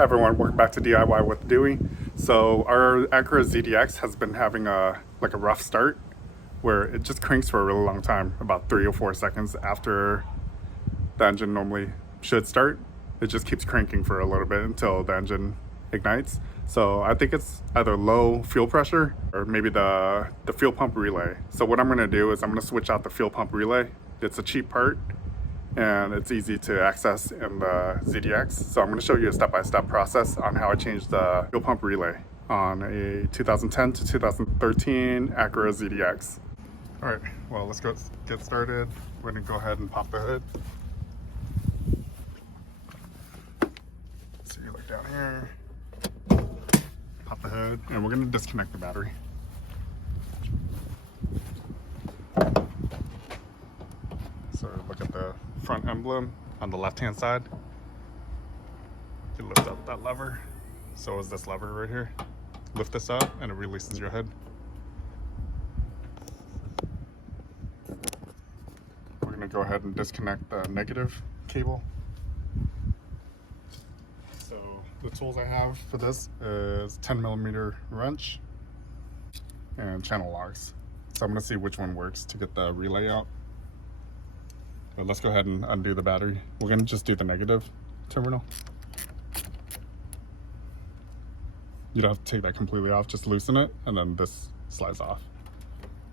Hi everyone, welcome back to DIY with Dewey. So our Acura ZDX has been having a rough start where it just cranks for a really long time, about 3 or 4 seconds after the engine normally should start. It just keeps cranking for a little bit until the engine ignites. So I think it's either low fuel pressure or maybe the fuel pump relay. So what I'm going to do is I'm going to switch out the fuel pump relay. It's a cheap part and it's easy to access in the ZDX. So I'm going to show you a step-by-step process on how I changed the fuel pump relay on a 2010 to 2013 Acura ZDX. All right, well, let's get started. We're going to go ahead and pop the hood. So you look down here, pop the hood, and we're going to disconnect the battery. So look at the front emblem on the left-hand side. You lift up that lever. So is this lever right here. Lift this up and it releases your hood. We're going to go ahead and disconnect the negative cable. So the tools I have for this is 10mm wrench and channel locks. So I'm going to see which one works to get the relay out. But let's go ahead and undo the battery. We're going to just do the negative terminal. You don't have to take that completely off, just loosen it, and then this slides off.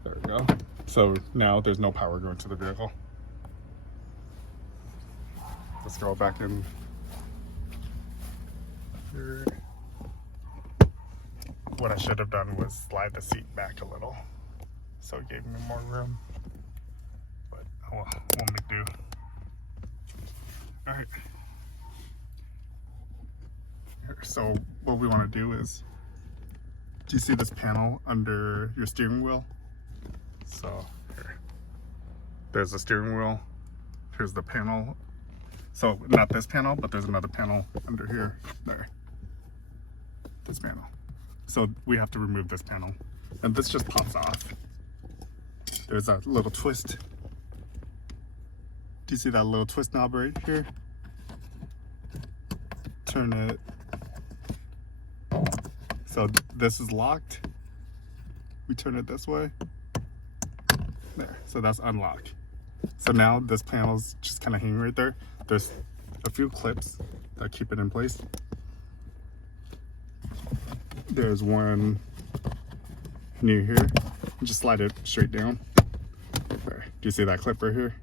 There we go. So now there's no power going to the vehicle. Let's go back in here. What I should have done was slide the seat back a little, so it gave me more room. But oh well, won't make do. All right. So what we want to do is, do you see this panel under your steering wheel? So here, there's the steering wheel. Here's the panel. So not this panel, but there's another panel under here. There. This panel. So we have to remove this panel. And this just pops off. There's a little twist. Do you see that little twist knob right here? Turn it. So this is locked. We turn it this way. There, so that's unlocked. So now this panel's just kind of hanging right there. There's a few clips that keep it in place. There's one near here. Just slide it straight down. There. Do you see that clip right here?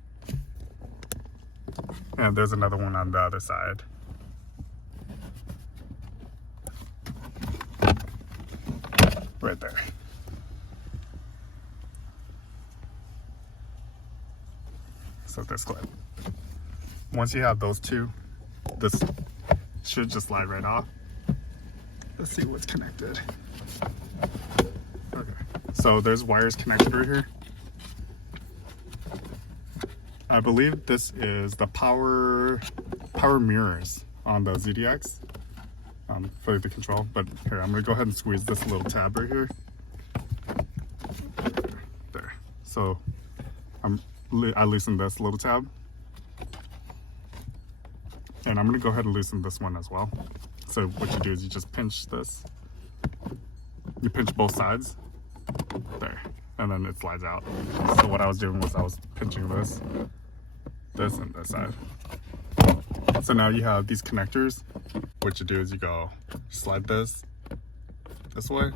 And there's another one on the other side. Right there. So this clip. Once you have those two, this should just slide right off. Let's see what's connected. Okay. So there's wires connected right here. I believe this is the power mirrors on the ZDX. For the control, but here I'm gonna go ahead and squeeze this little tab right here. There. So I loosen this little tab, and I'm gonna go ahead and loosen this one as well. So what you do is you just pinch this. You pinch both sides. There, and then it slides out. So what I was doing was I was pinching this, and this side. So now you have these connectors. What you do is you go slide this way,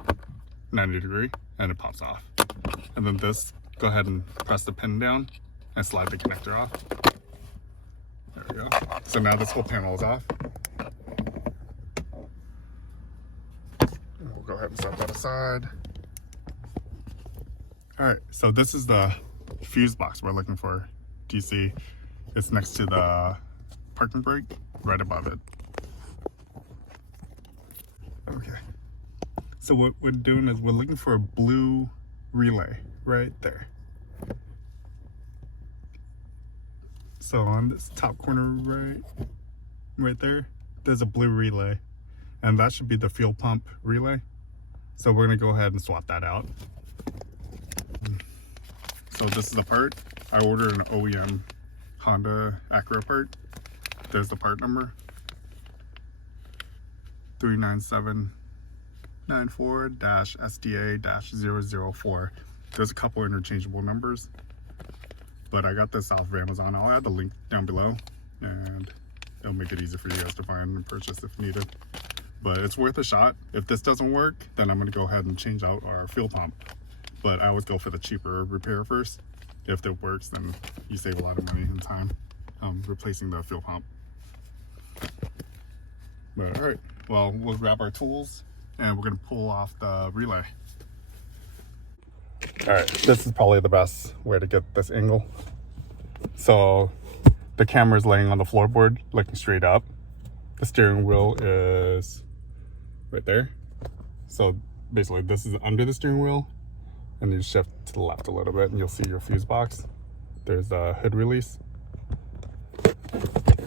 90 degree, and it pops off. And then this, go ahead and press the pin down and slide the connector off. There we go. So now this whole panel is off. We'll go ahead and set that aside. All right, so this is the fuse box we're looking for. Do you see? It's next to the parking brake, right above it. Okay, so what we're doing is we're looking for a blue relay right there. So on this top corner right there, there's a blue relay, and that should be the fuel pump relay. So we're gonna go ahead and swap that out. So this is the part. I ordered an OEM Honda Acura part. There's the part number. 39794-SDA-004. There's a couple interchangeable numbers, but I got this off of Amazon. I'll add the link down below, and it'll make it easy for you guys to find and purchase if needed. But it's worth a shot. If this doesn't work, then I'm gonna go ahead and change out our fuel pump. But I always go for the cheaper repair first. If it works, then you save a lot of money and time replacing the fuel pump. But all right, well, we'll grab our tools and we're gonna pull off the relay. All right, this is probably the best way to get this angle. So the camera is laying on the floorboard, looking straight up. The steering wheel is right there. So basically this is under the steering wheel, and you shift to the left a little bit and you'll see your fuse box. There's a hood release,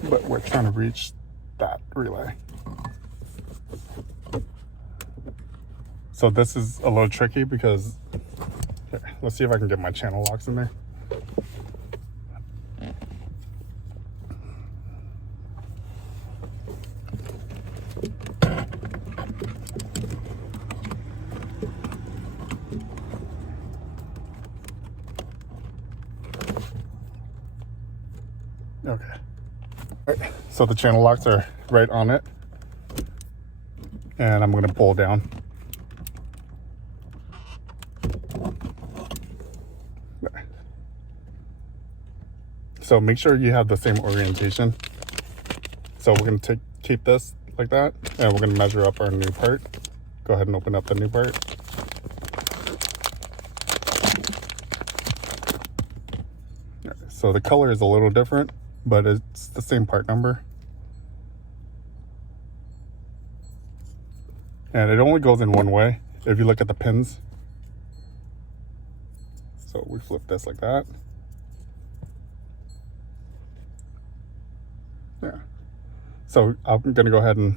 but we're trying to reach that relay. So this is a little tricky because, here, let's see if I can get my channel locks in there. Okay. All right. So the channel locks are right on it, and I'm going to pull down. So make sure you have the same orientation. So we're going to keep this like that, and we're going to measure up our new part. Go ahead and open up the new part. So the color is a little different, but it's the same part number. And it only goes in one way if you look at the pins. So we flip this like that. Yeah. So I'm gonna go ahead and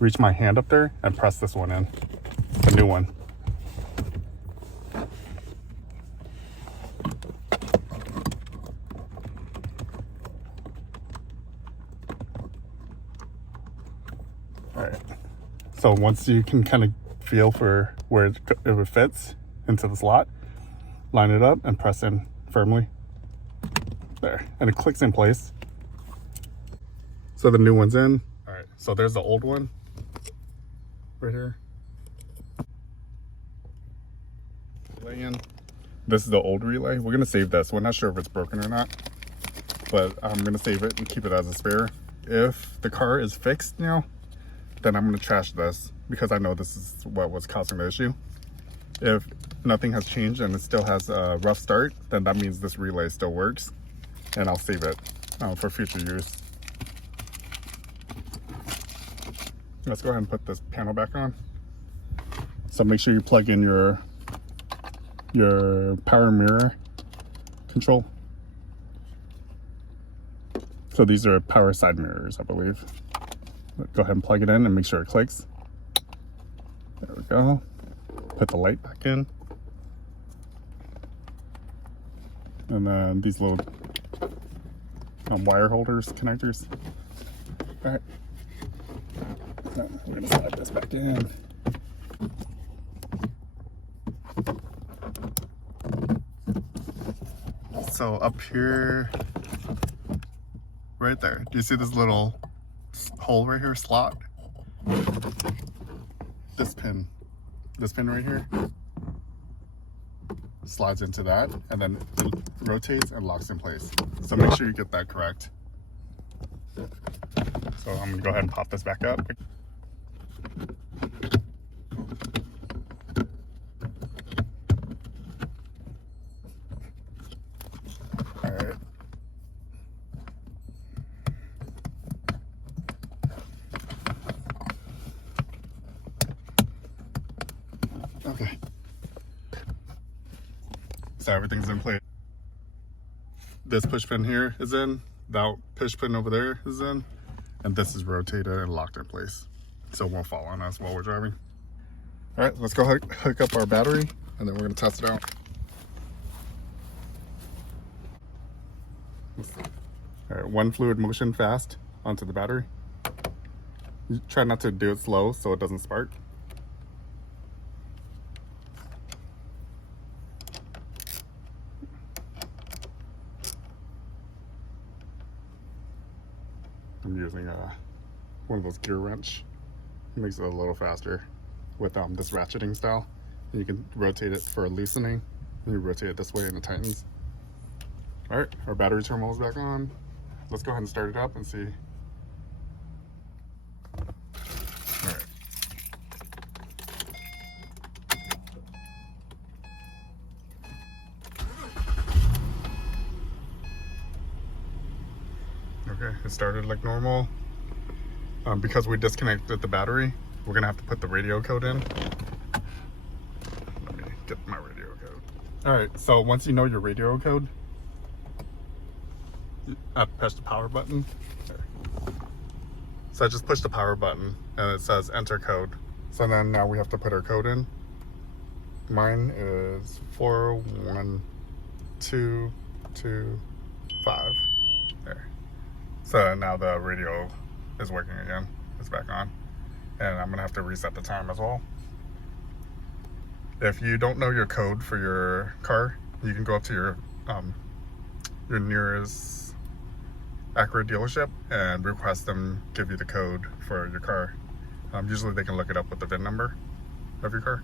reach my hand up there and press this one in, the new one. All right. So once you can kind of feel for where it fits into the slot, line it up and press in firmly. There, and it clicks in place. So the new one's in. All right, so there's the old one right here. Relay in. This is the old relay. We're gonna save this. We're not sure if it's broken or not, but I'm gonna save it and keep it as a spare. If the car is fixed now, then I'm gonna trash this because I know this is what was causing the issue. If nothing has changed and it still has a rough start, then that means this relay still works, and I'll save it for future use. Let's go ahead and put this panel back on. So make sure you plug in your power mirror control. So these are power side mirrors, I believe. Go ahead and plug it in and make sure it clicks. There we go. Put the light back in. And then these little wire holders, connectors. All right. We're gonna slide this back in. So up here, right there, do you see this little hole right here, slot? This pin right here slides into that, and then it rotates and locks in place. So make sure you get that correct. So I'm gonna go ahead and pop this back up. All right. Okay. So everything's in place. This push pin here is in, that push pin over there is in, and this is rotated and locked in place, so it won't fall on us while we're driving. All right, let's go hook up our battery, and then we're gonna test it out. All right, one fluid motion fast onto the battery. You try not to do it slow so it doesn't spark. I'm using one of those gear wrench. It makes it a little faster with this ratcheting style. And you can rotate it for loosening. And you rotate it this way and it tightens. All right, our battery terminal is back on. Let's go ahead and start it up and see. All right. Okay, it started like normal. Because we disconnected the battery, we're gonna have to put the radio code in. Let me get my radio code. All right, so once you know your radio code, I press the power button. There. So I just push the power button and it says enter code. So then now we have to put our code in. Mine is 41225. There. So now the radio is working again. It's back on. And I'm gonna have to reset the time as well. If you don't know your code for your car, you can go up to your nearest Acura dealership and request them give you the code for your car. Usually they can look it up with the VIN number of your car.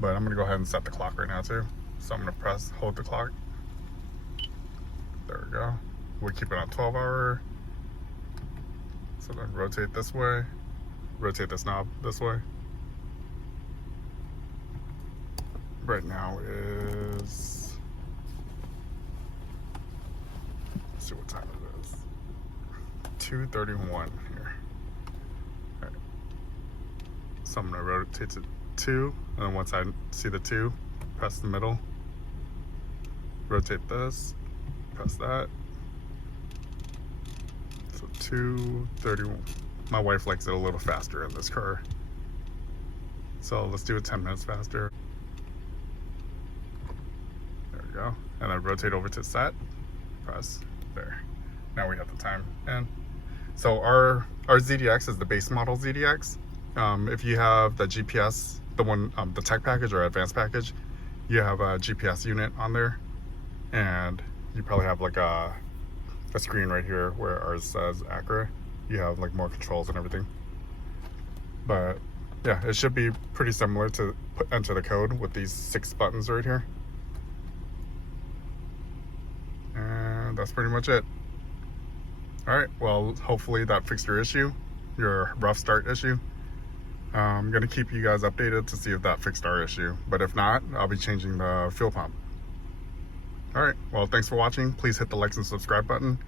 But I'm gonna go ahead and set the clock right now too. So I'm gonna hold the clock. There we go. We keep it on 12-hour. So then rotate this way. Rotate this knob this way. Right now is, let's see what time it is. 2:31 here. All right. So I'm gonna rotate to 2, and then once I see the 2, press the middle. Rotate this, press that. So 2:31. My wife likes it a little faster in this car. So let's do it 10 minutes faster. There we go. And then rotate over to set. Press there. Now we have the time in. So our ZDX is the base model ZDX. If you have the GPS, the tech package or advanced package, you have a GPS unit on there, and you probably have like a screen right here where ours says Acura. You have like more controls and everything. But yeah, it should be pretty similar to enter the code with these 6 buttons right here. And that's pretty much it. All right, well, hopefully that fixed your issue, your rough start issue. I'm gonna keep you guys updated to see if that fixed our issue. But if not, I'll be changing the fuel pump. All right, well, thanks for watching. Please hit the like and subscribe button.